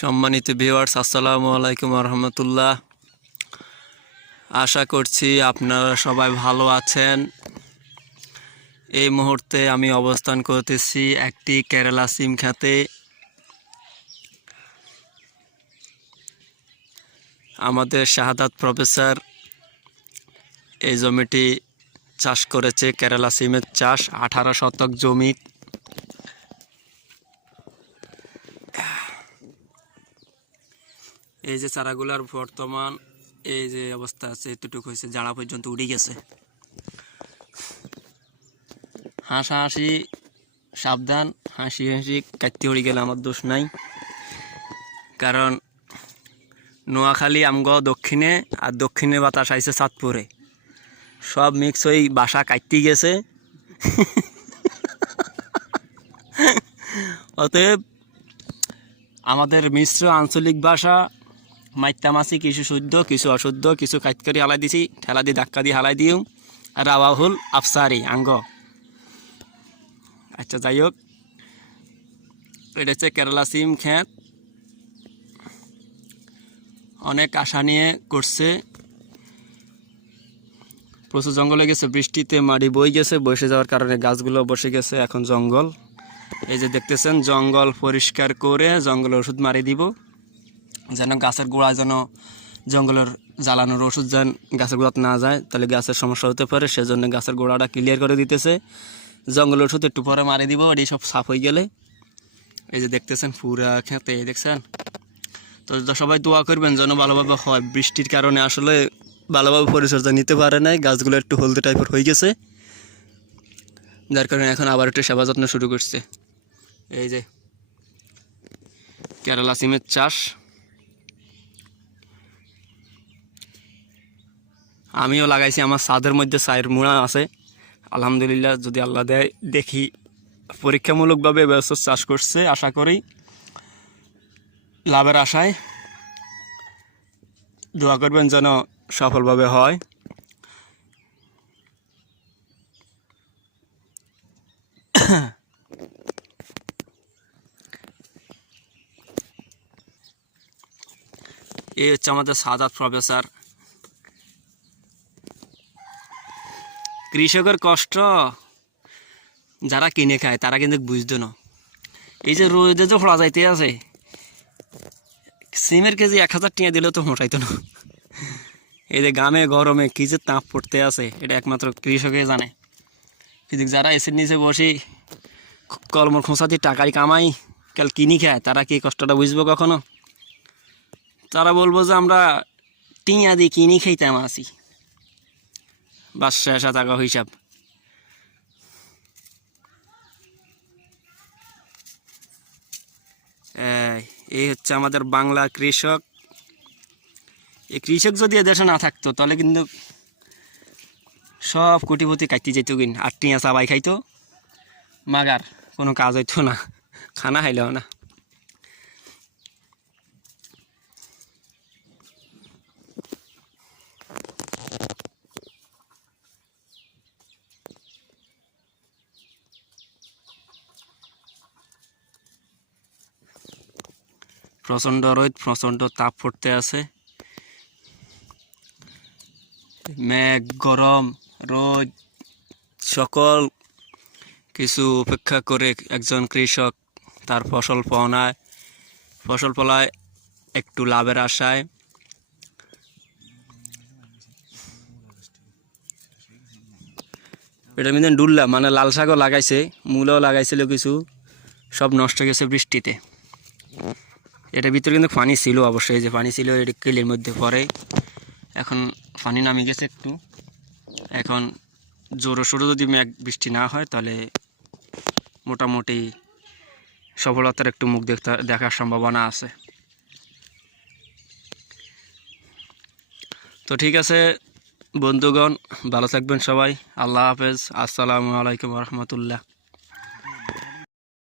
সম্মানিত ভিউয়ার্স আসসালামু আলাইকুম রহমতুল্লাহ। আশা করছি আপনারা সবাই ভালো আছেন। এই মুহূর্তে আমি অবস্থান করতেছি একটি কেরালা সিম খাতে। আমাদের শাহাদাত প্রফেসর এই জমিটি চাষ করেছে কেরালা সিমের চাষ, আঠারো শতক জমি। এই যে চারাগুলার বর্তমান এই যে অবস্থা আছে, এতটুকু হয়েছে জাড়া পর্যন্ত উড়ে গেছে। হাসাহাসি, সাবধান, হাসি হাসি কাটতে উড়ে গেলে আমার দোষ নাই। কারণ নোয়াখালী আমগ দক্ষিণে আর দক্ষিণে বাতাস আইছে চাঁদপুরে। সব মিক্স হয়ে বাসা কাটতে গেছে। অতএব আমাদের মিশ্র আঞ্চলিক ভাষা মাইতামাসি কিছু শুদ্ধ, কিছু অশুদ্ধ, কিছু কাটকারি হালাই দিছি, ঠেলা দিয়ে ধাক্কা দিয়ে হালাই দিও। রাওয়াহুল আফসারি, আঙ্গ। আচ্ছা যাই হোক। এটা হচ্ছে কেরালা সিম ক্ষেত অনেক আশা নিয়ে করছে। প্রচুর জঙ্গলে গেছে, বৃষ্টিতে মাটি বই গেছে, বসে যাওয়ার কারণে গাছগুলো বসে গেছে, এখন জঙ্গল। এই যে দেখতেছেন, জঙ্গল পরিষ্কার করে জঙ্গলে ওষুধ মারি দিব। যেন গাছের গোড়ায় যেন জঙ্গলের জ্বালানোর ওষুধ যেন গাছের গোড়াত না যায়, তাহলে গাছের সমস্যা হতে পারে। সেজন্য গাছের গোড়াটা ক্লিয়ার করে দিতেছে। জঙ্গলের ওষুধ একটু পরে মারি দিব, এটি সব সাফ হয়ে গেলে। এই যে দেখতেছেন, পুরা খেতে, দেখছেন? তো সবাই দোয়া করবেন যেন ভালোভাবে হয়। বৃষ্টির কারণে আসলে ভালোভাবে পরিচর্যা নিতে পারে নাই। গাছগুলো একটু হলদে টাইপের হয়ে গেছে। যার কারণে এখন আবার একটু সেবা যত্ন শুরু করছে। এই যে, কেরালা সিমের চাষ। আমিও লাগাইছি, আমার ছাদের মধ্যে চায়ের মুড়া আছে। আলহামদুলিল্লাহ, যদি আল্লাহ দেয়, দেখি। পরীক্ষামূলকভাবে ব্যবস্থা চাষ করছে, আশা করি। লাভের আশায়। দোয়া করবেন যেন সফলভাবে হয়। এই হচ্ছে আমাদের সাদাত প্রফেসর। কৃষকের কষ্ট যারা কিনে খায়, তারা কিন্তু বুঝতো না। এই যে রোদে যে ফোড়া যাইতে আছে, সিমের কেজি এক হাজার টিয়া দিলেও তো মোটাইতো না। এই যে গামে গরমে কী যে তাপ পড়তে আছে, এটা একমাত্র কৃষকে জানে। কিন্তু যারা এসির নিচে বসে কলমর খোঁচা দিয়ে টাকাই কামাই, কাল কিনি খায়, তারা কি কষ্টটা বুঝব কখনো? তারা বলব যে আমরা টিয়া দিয়ে কিনি খাইতাম আসি বাস শেষ টাকা হিসাব। এই, হচ্ছে আমাদের বাংলা কৃষক। এই কৃষক যদি এদেশে না থাকতো তাহলে কিন্তু সব কোটিপতি কাটতে যেত কিন আর টিয়া চাবাই খাইতো। মাগার কোনো কাজ হইতো না। খানা খাইলেও না। প্রচণ্ড রোদ, প্রচণ্ড তাপ পড়তে আছে। মেঘ, গরম, রোদ, সকল কিছু উপেক্ষা করে একজন কৃষক তার ফসল ফলায় ফসল ফলায় একটু লাভের আশায়। এটা মিদেন ডুল্লা মানে লাল শাকও লাগাইছে, মূলও লাগাইছিল কিছু, সব নষ্ট গেছে বৃষ্টিতে। এটার ভিতরে কিন্তু পানি ছিল অবশ্যই যে পানি ছিল, এটা কেলের মধ্যে পরে এখন পানি নামে গেছে একটু। এখন জোরো সোরো যদি মেঘ বৃষ্টি না হয়, তাহলে মোটামুটি সফলতার একটু মুখ দেখতে, দেখার সম্ভাবনা আছে। তো ঠিক আছে, বন্ধুগণ, ভালো থাকবেন সবাই। আল্লাহ হাফেজ। আসসালামু আলাইকুম রহমতুল্লাহ।